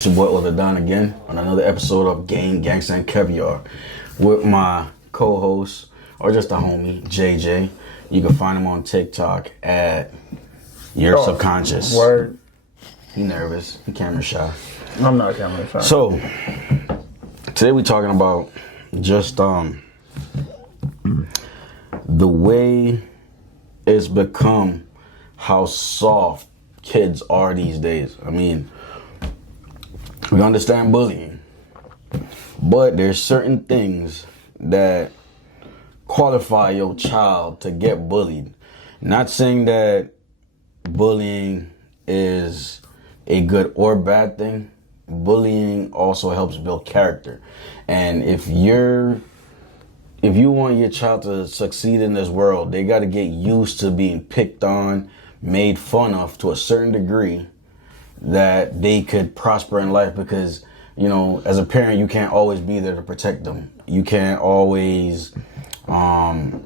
It's your boy Other Don again on another episode of Game Gangsta and Caviar with my co-host or just a homie JJ. You can find him on TikTok at Your Subconscious. Word. He nervous. He camera shy. I'm not camera shy. So today we're talking about just the way it's become how soft kids are these days. I mean, we understand bullying, but there's certain things that qualify your child to get bullied. Not saying that bullying is a good or bad thing. Bullying also helps build character. And if you want your child to succeed in this world, they got to get used to being picked on, made fun of to a certain degree, that they could prosper in life. Because, you know, as a parent, you can't always be there to protect them. You can't always run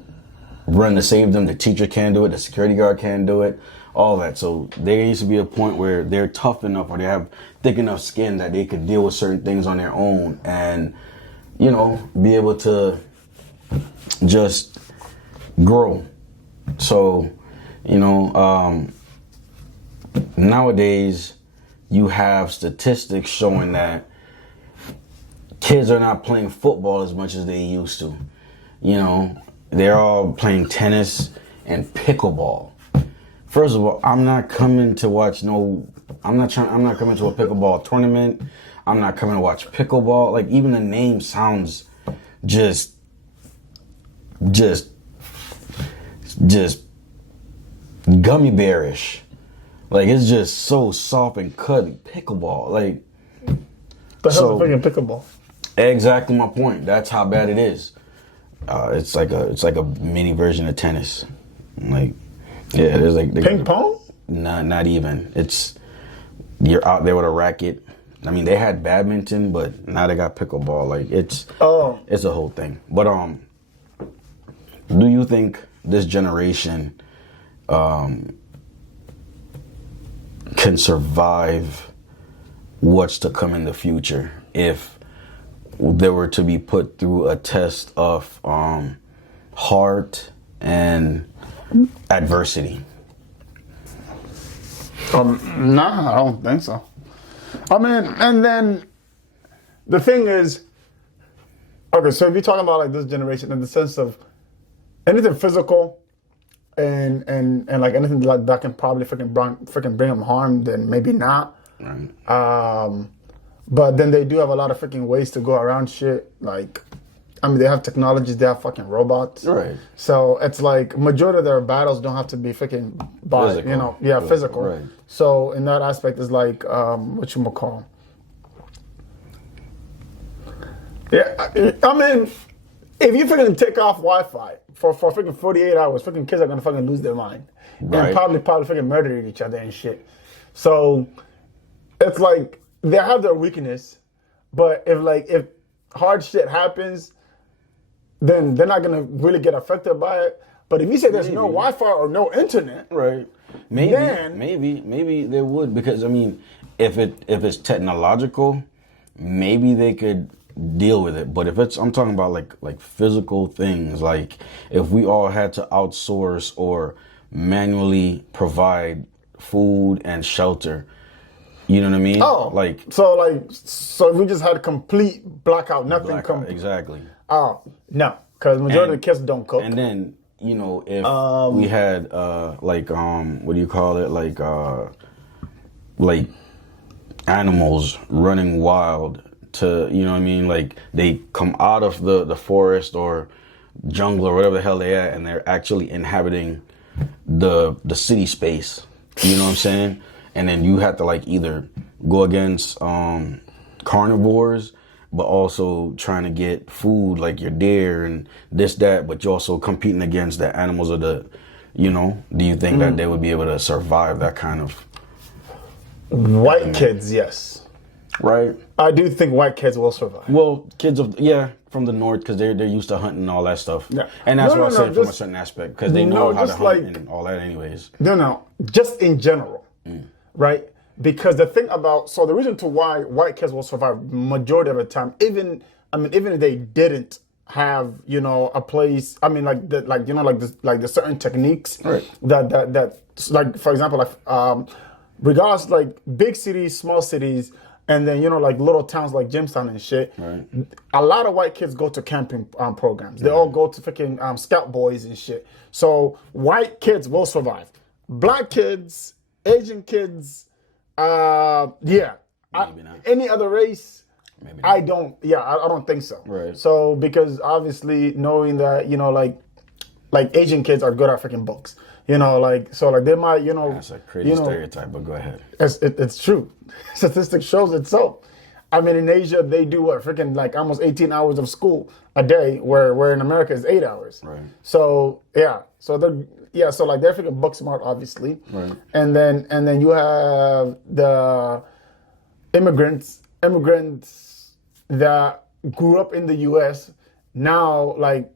to save them. The teacher can't do it. The security guard can't do it. All that. So there needs to be a point where they're tough enough or they have thick enough skin that they could deal with certain things on their own and, you know, be able to just grow. So, you know, nowadays you have statistics showing that kids are not playing football as much as they used to. You know, they're all playing tennis and pickleball. First of all, I'm not coming to watch I'm not coming to a pickleball tournament. I'm not coming to watch pickleball. Like, even the name sounds just gummy bearish. Like, it's just so soft and cut. Pickleball, like, the hell's a freaking pickleball? Exactly my point. That's how bad it is. It's like a mini version of tennis. Like, yeah, there's like ping pong. Not even. It's you're out there with a racket. I mean, they had badminton, but now they got pickleball. Like, it's a whole thing. But do you think this generation can survive what's to come in the future if they were to be put through a test of heart and adversity? Nah, I don't think so. I mean, and then the thing is, okay, so if you're talking about like this generation in the sense of anything physical and like anything like that can probably freaking bring them harm, then maybe not. Right. But then they do have a lot of freaking ways to go around shit. Like, I mean, they have technologies, they have fucking robots. Right. So it's like majority of their battles don't have to be freaking Physical. Physical. Right. So in that aspect, it's like whatchamacall. Yeah, I mean, if you freaking take off Wi-Fi for freaking 48 hours, freaking kids are gonna fucking lose their mind. Right. And probably freaking murder each other and shit. So it's like they have their weakness, but if hard shit happens, then they're not gonna really get affected by it. But if you say there's no Wi-Fi or no internet, right? Maybe they would, because I mean, if it's technological, maybe they could deal with it. But if I'm talking about like physical things, like if we all had to outsource or manually provide food and shelter, you know what I mean? So if we just had a complete blackout, nothing. Exactly. Oh no, because majority of the kids don't cook. And then, you know, if we had what do you call it? Like animals running wild to, you know what I mean? Like, they come out of the forest or jungle or whatever the hell they at, and they're actually inhabiting the city space. You know what I'm saying? And then you have to like either go against carnivores, but also trying to get food like your deer and this, that, but you're also competing against the animals of the, you know, do you think that they would be able to survive that kind of... White kids, yes. Right? I do think white kids will survive. Well, kids from the north, because they're used to hunting and all that stuff. Yeah. And that's what I said from a certain aspect, because they know how to hunt and all that anyways. No, just in general, right? because the thing about the reason to why white kids will survive majority of the time, even if they didn't have a place. I mean, like the certain techniques Right. that like, for example, like regardless, like big cities, small cities, and then like little towns like Jamestown and shit. Right. A lot of white kids go to camping programs. They all go to freaking Scout Boys and shit. So white kids will survive. Black kids, Asian kids, yeah. Maybe not. Any other race, Maybe I don't. Yeah, I don't think so. Right. So because obviously knowing that like Asian kids are good at freaking books. Like they might That's a crazy stereotype, but go ahead. it's true. Statistics shows it so. I mean, in Asia, they do freaking like almost 18 hours of school a day, where in America is 8 hours. Right. So yeah, so like they're freaking book smart, obviously. Right. And then you have the immigrants that grew up in the U.S. now, like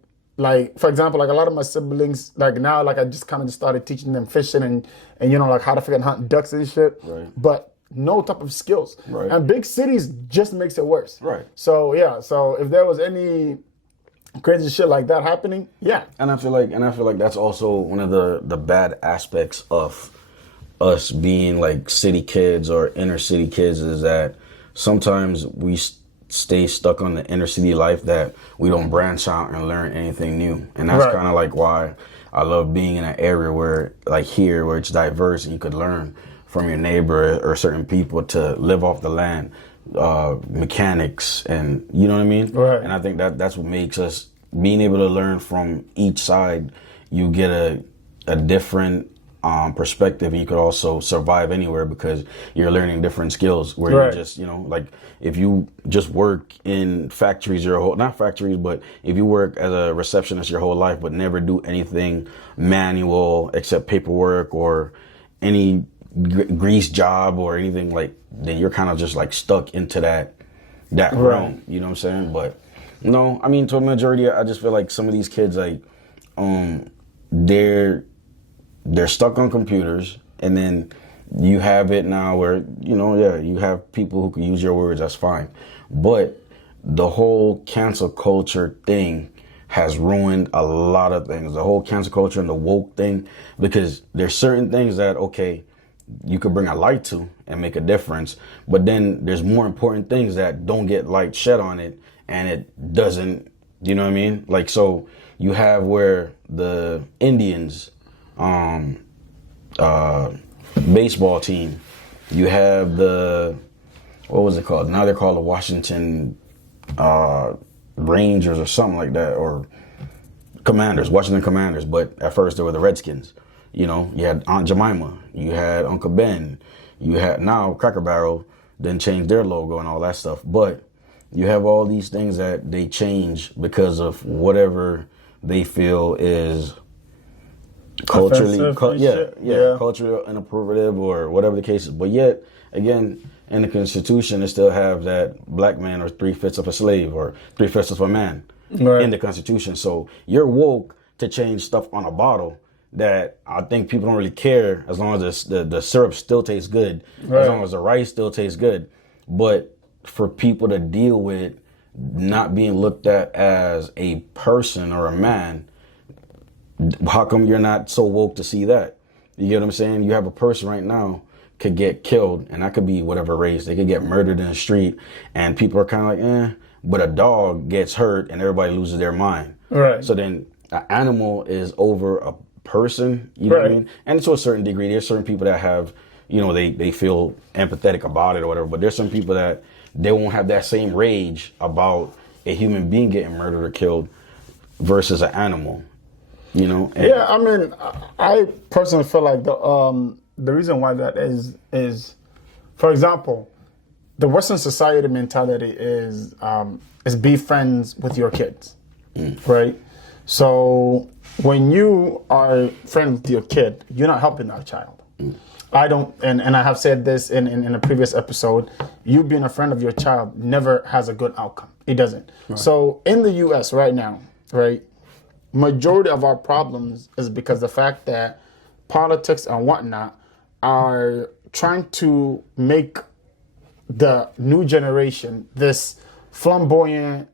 for example, like a lot of my siblings, like now, like I just kind of started teaching them fishing and like how to freaking hunt ducks and shit. Right. But no type of skills. Right. And big cities just makes it worse. Right. So yeah, so if there was any crazy shit like that happening, yeah. And I feel like that's also one of the bad aspects of us being like city kids or inner city kids is that sometimes we stay stuck on the inner city life, that we don't branch out and learn anything new. And that's Right. kind of like why I love being in an area where it's diverse and you could learn from your neighbor or certain people to live off the land, mechanics, and you know what I mean? Right. And I think that's what makes us being able to learn from each side. You get a different perspective, and you could also survive anywhere because you're learning different skills where Right. you just, like if you just work in factories not factories, but if you work as a receptionist your whole life, but never do anything manual except paperwork or any grease job or anything, like, then you're kind of just like stuck into that realm, you know what I'm saying? But no, I mean, to a majority, I just feel like some of these kids, like, they're stuck on computers, and then you have it now where, you have people who can use your words, that's fine. But the whole cancel culture thing has ruined a lot of things. The whole cancel culture and the woke thing, because there's certain things that, okay, you could bring a light to and make a difference, but then there's more important things that don't get light shed on it, and it doesn't, you know what I mean? Like, so you have where the Indians, baseball team, you have what was it called? Now they're called the Washington Rangers or something like that, or Washington Commanders, but at first they were the Redskins. You had Aunt Jemima, you had Uncle Ben, you had now Cracker Barrel, then changed their logo and all that stuff. But you have all these things that they change because of whatever they feel is culturally, culturally inappropriate or whatever the case is. But yet, again, in the Constitution, it still have that black man or 3/5 of a slave or 3/5 of a man in the Constitution. So you're woke to change stuff on a bottle that I think people don't really care, as long as the syrup still tastes good, as long as the rice still tastes good. But for people to deal with not being looked at as a person or a man, how come you're not so woke to see that? You get what I'm saying? You have a person right now could get killed, and that could be whatever race. They could get murdered in the street, and people are kind of like, but a dog gets hurt and everybody loses their mind. Right. So then an animal is over a person, you know what I mean? And to a certain degree, there's certain people that have, they feel empathetic about it or whatever, but there's some people that they won't have that same rage about a human being getting murdered or killed versus an animal, And yeah, I mean, I personally feel like the reason why that is, for example, the Western society mentality is be friends with your kids, right? So when you are friends with your kid, you're not helping that child. I don't, and I have said this in a previous episode, you being a friend of your child never has a good outcome. It doesn't. Right. So in the U.S. right now, right, majority of our problems is because the fact that politics and whatnot are trying to make the new generation this flamboyant,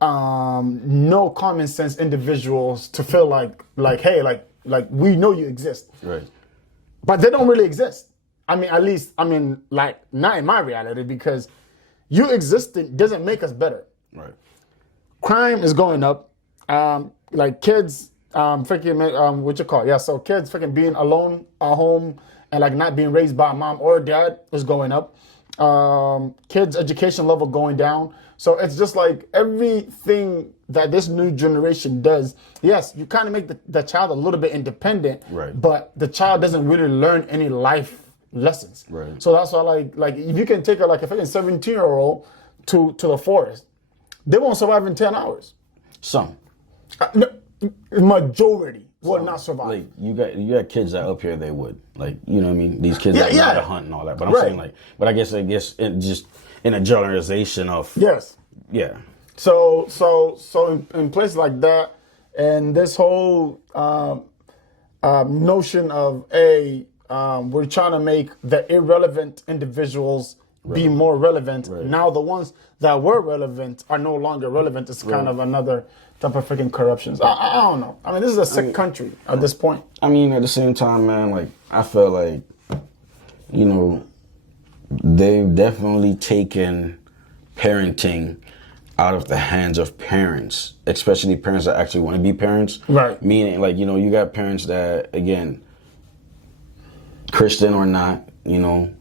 no common sense individuals to feel like hey, like we know you exist, Right. but they don't really exist. I mean, at least, like, not in my reality, because you existing doesn't make us better. Right. Crime is going up. Like kids, freaking, what you call it? Yeah, so kids freaking being alone at home and like not being raised by a mom or dad is going up. Kids' education level going down. So it's just like everything that this new generation does. Yes, you kind of make the child a little bit independent, Right. but the child doesn't really learn any life lessons. Right. So that's why, like if you can take a 17-year-old to the forest, they won't survive in 10 hours. Some. No, majority will not survive. Like you got kids that up here they would, like, you know what I mean, these kids that know how to hunt and all that, but I'm Right. saying, like, but I guess it just in a generalization of Yes. yeah. So in places like that, and this whole notion of we're trying to make the irrelevant individuals be more relevant. Right. Now the ones that were relevant are no longer relevant. It's kind of another type of freaking corruptions. I don't know. I mean, this is a sick country at this point. I mean, at the same time, man, like, I feel like, you know, they've definitely taken parenting out of the hands of parents, especially parents that actually want to be parents. Right. Meaning, like, you know, you got parents that, again, Christian or not, you know,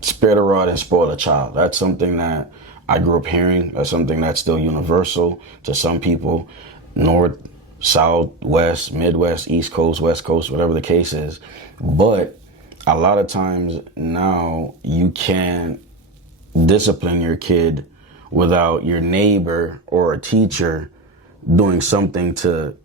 spare the rod and spoil the child. That's something that I grew up hearing. That's something that's still universal to some people. North, South, West, Midwest, East Coast, West Coast, whatever the case is. But a lot of times now you can't discipline your kid without your neighbor or a teacher doing something to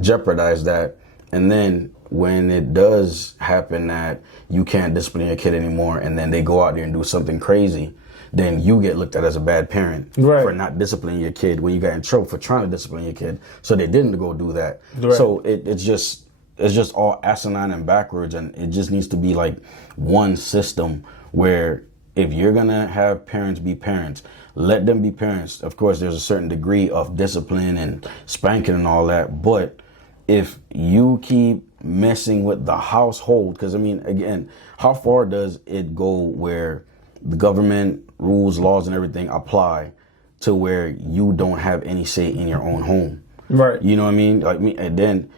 jeopardize that. And then when it does happen that you can't discipline your kid anymore and then they go out there and do something crazy, then you get looked at as a bad parent for not disciplining your kid when you got in trouble for trying to discipline your kid. So they didn't go do that. Right. So it's just all asinine and backwards, and it just needs to be like one system where if you're gonna have parents be parents, let them be parents. Of course, there's a certain degree of discipline and spanking and all that, but if you keep messing with the household, because I mean, again, how far does it go where the government rules, laws, and everything apply to where you don't have any say in your own home? Right. You know what I mean? Like me, and then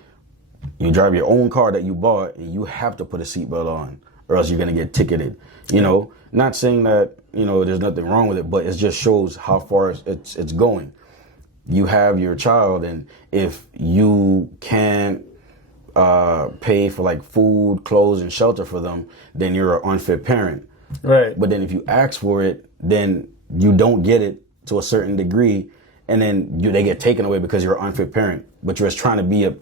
you drive your own car that you bought, and you have to put a seatbelt on, or else you're gonna get ticketed. You know, not saying that, you know, there's nothing wrong with it, but it just shows how far it's going. You have your child, and if you can't pay for like food, clothes, and shelter for them, then you're an unfit parent. Right. But then if you ask for it, then you don't get it to a certain degree, and then they get taken away because you're an unfit parent. But you're just trying to be a,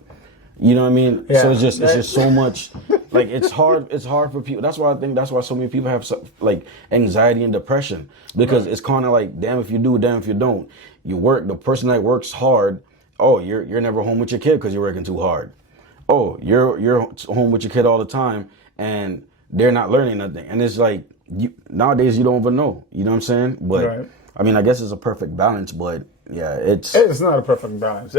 you know what I mean? Yeah. So it's just so much. Like it's hard for people. That's why so many people have like anxiety and depression, because it's kind of like, damn if you do, damn if you don't. You work, the person that works hard, oh, you're never home with your kid because you're working too hard. Oh, you're home with your kid all the time and they're not learning nothing. And it's like, nowadays you don't even know. You know what I'm saying? But right. I mean, I guess it's a perfect balance, but yeah, it's not a perfect balance.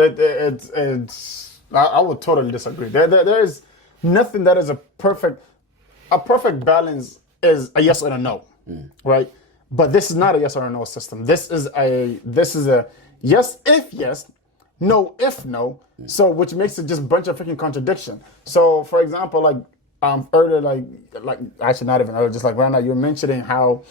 I would totally disagree. There is nothing that is a perfect balance is a yes or a no, right? But this is not a yes or a no system. This is a yes if yes, no if no. So which makes it just a bunch of freaking contradiction. So for example, like earlier, like actually not even earlier, just like right now, you're mentioning how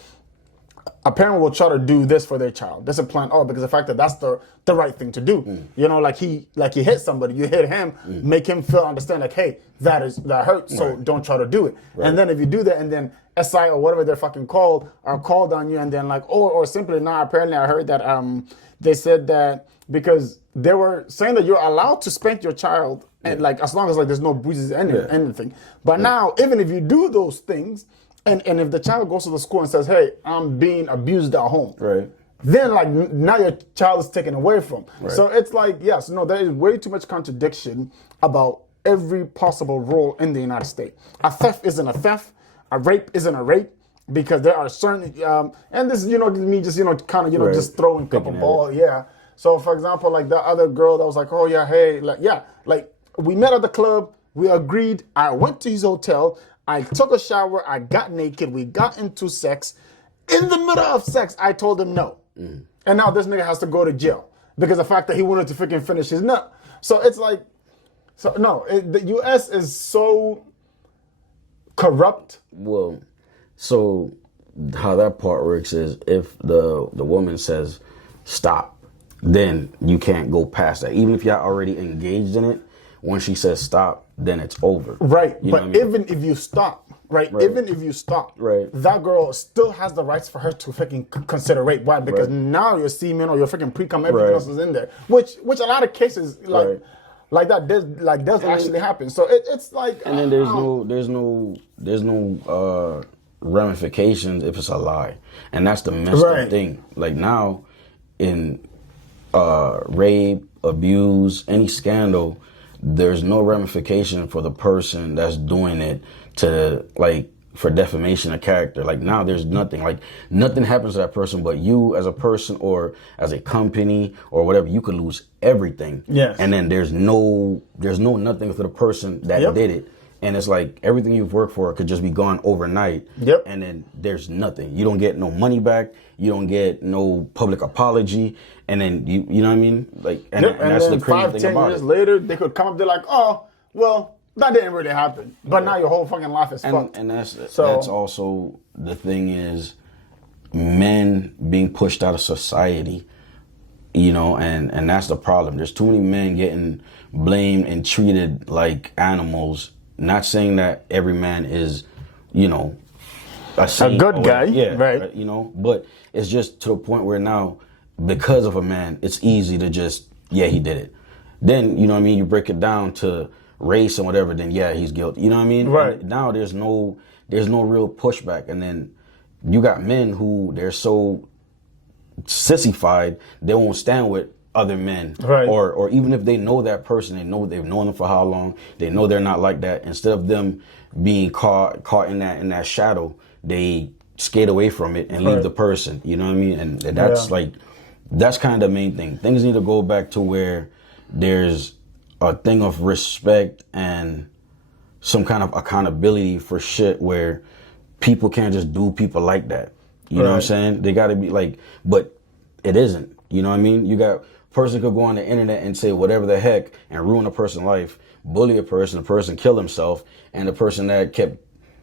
a parent will try to do this for their child, discipline, because the fact that that's the right thing to do. You know, like he hit somebody, you hit him, make him understand like, hey, that hurts, so don't try to do it. Right. And then if you do that, and then SI or whatever they're fucking called are called on you, and then like, or simply now, apparently I heard that they said that because they were saying that you're allowed to spank your child, and like as long as like there's no bruises anything. But now, even if you do those things, and if the child goes to the school and says, hey, I'm being abused at home, right, then like now your child is taken away from. Right. So it's like, yes, no, there is way too much contradiction about every possible rule in the United States. A theft isn't a theft. a rape isn't a rape because there are certain, and this, me just, kind of, Right. just throwing a couple Picking at balls. Yeah. So for example, like the other girl that was like, oh yeah, hey, like we met at the club. We agreed. I went to his hotel. I took a shower. I got naked. We got into sex. In the middle of sex, I told him no. And now this nigga has to go to jail because the fact that he wanted to freaking finish his nut. So it's like, the U.S. is so corrupt. Well, so how that part works is if the woman says stop, then you can't go past that. Even if you're already engaged in it, once she says stop, then it's over. Right. You know But what I mean? even if you stop, right? Even if you stop, Right. that girl still has the rights for her to freaking consider rape. Why? Because now your semen or your freaking pre-cum, everything Right. else is in there. Which a lot of cases Right. like that does actually happen. So it's like, And then there's no ramifications if it's a lie, and that's the messed Right. up thing. Like now, in rape, abuse, any scandal, there's no ramification for the person that's doing it to like for defamation of character. Like now there's nothing, like nothing happens to that person, but you as a person or as a company or whatever, you could lose everything. Yes. And then there's no nothing for the person that Yep. did it. And it's like everything you've worked for could just be gone overnight. Yep. And then there's nothing. You don't get no money back. You don't get no public apology. And then you know what I mean? Like, and that's then the crazy 5, thing 10 about years it. later, they could come up, they're like, oh, well, that didn't really happen. But now your whole fucking life is fucked. And that's So- also the thing is men being pushed out of society, and that's the problem. There's too many men getting blamed and treated like animals. Not saying that every man is, a saint good or guy, yeah, right. But it's just to the point where now, because of a man, it's easy to just, he did it. Then, you know what I mean? You break it down to race and whatever, then he's guilty. You know what I mean? Right. And now there's no real pushback. And then you got men who they're so sissified, they won't stand with other men. Right. Or even if they know that person, they've known them for how long, they know they're not like that. Instead of them being caught in that shadow, they skate away from it and leave Right. the person. You know what I mean? And that's that's kind of the main thing. Things need to go back to where there's a thing of respect and some kind of accountability for shit where people can't just do people like that. You know what I'm Right. saying? They got to be like, but it isn't. You know what I mean? You got person could go on the internet and say whatever the heck and ruin a person's life, bully a person, the person kill himself, and the person that kept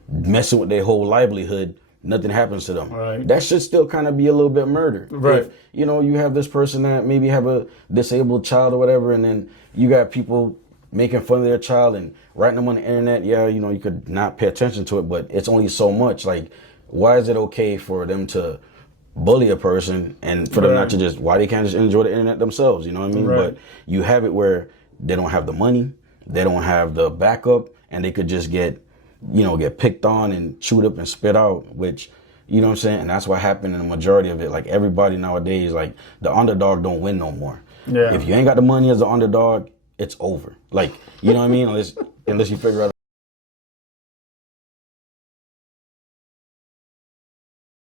messing with their whole livelihood, nothing happens to them. Right. That should still kind of be a little bit murder. Right. If, you have this person that maybe have a disabled child or whatever, and then you got people making fun of their child and writing them on the internet. Yeah, you could not pay attention to it, but it's only so much. Like, why is it okay for them to bully a person and for them not to why they can't just enjoy the internet themselves? You know what I mean? Right. But you have it where they don't have the money, they don't have the backup, and they could just get picked on and chewed up and spit out, which, you know what I'm saying? And that's what happened in the majority of it. Like, everybody nowadays, like, the underdog don't win no more. Yeah. If you ain't got the money as an underdog, it's over. Like, you know what I mean? Unless you figure out